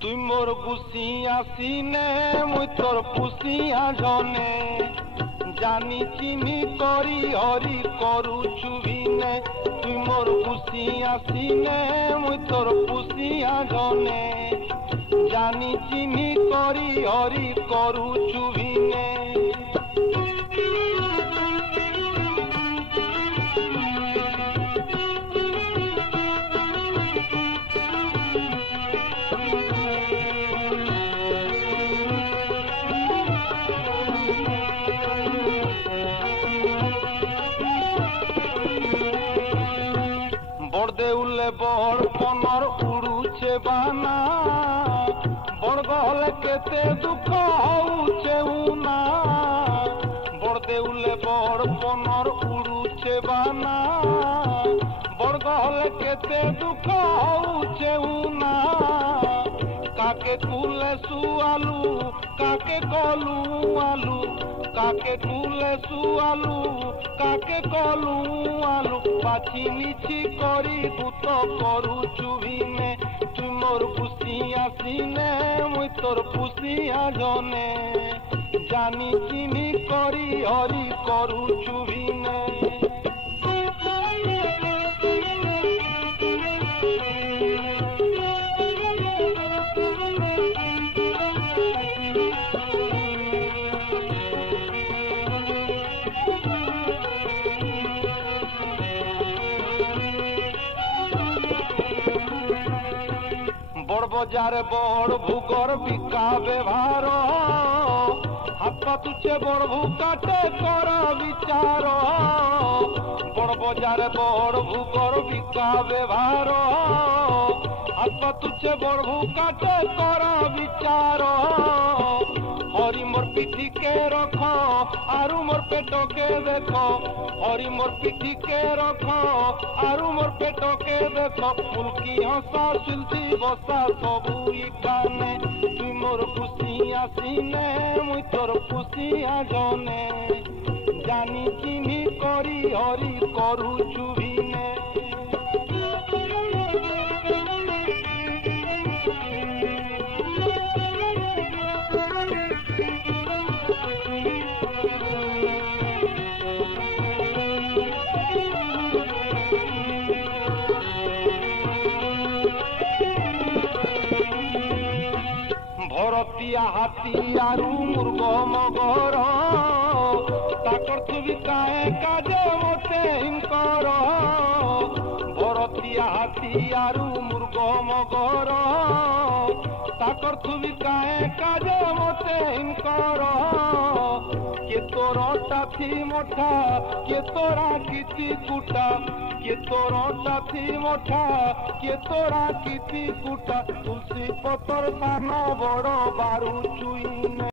তুই মোর গুছিয়া সিনে মুই তোর পুষিয়া জনে জানি চিনি করি হরি করুছু ভিনে তুই মোর গুছিয়া সিনে মুই তোর পুষিয়া জনে জানি চিনি করি হরি করুছু ভিনে দেউলে বড় পনর উড়ুছে বানা বড় গহলে কেতে দুঃখ হউছে উনা বড় দেউলে বড় পনর উড়ুছে বানা বড় গহলে কেতে দুঃখ হউছে উনা কাকে কুলে সুয়ালু কাকে কলু আলু কাকে কুলে সুয়ালু কাকে কলু আলু পাছি নিছি করি ভূত করুছু ভিনে তুই মোর পুষিয়া সিনে মুই তোর পুষিয়া জনে জানি চিনি করি হরি করুছু ভিনে বড় বাজারে বড় ভূগর বিকা ব্যবহার হাত পা তুছে বড় ভূ কাটে কর বিচার বড় বাজারে বড় ভূগর বিকা ব্যবহার হাত পা তুছে বড় ভূ কাটে কর বিচার হরি মোর পিঠিকে রখ আরু মোর পেটকে দেখ হরি মোর পিঠিকে রখ আরু মোর পেটকে দেখ ফুলকি হসা চুলতি বসা সবু ইখানে তুই মোর পুষিয়া সিনে মুই তোর পুষিয়া জনে জানি চিনি করি হরি করুছু ভিনে ভরতিয়া হাতী আরু মুর্গ মগর তাকর ছবি কায়ে কাজে মতে হিংকর ভরতিয়া হাতী আরু মুর্গ মগর তাকর ছবি কায়ে কাজে মতে হিংকর কে তোর সাথী মোঠা কে তোরা কিতি কুটা কে তোর সাথী মোঠা কে তোরা কিতি কুটা তুলসী পতর সান বড় বারু চুই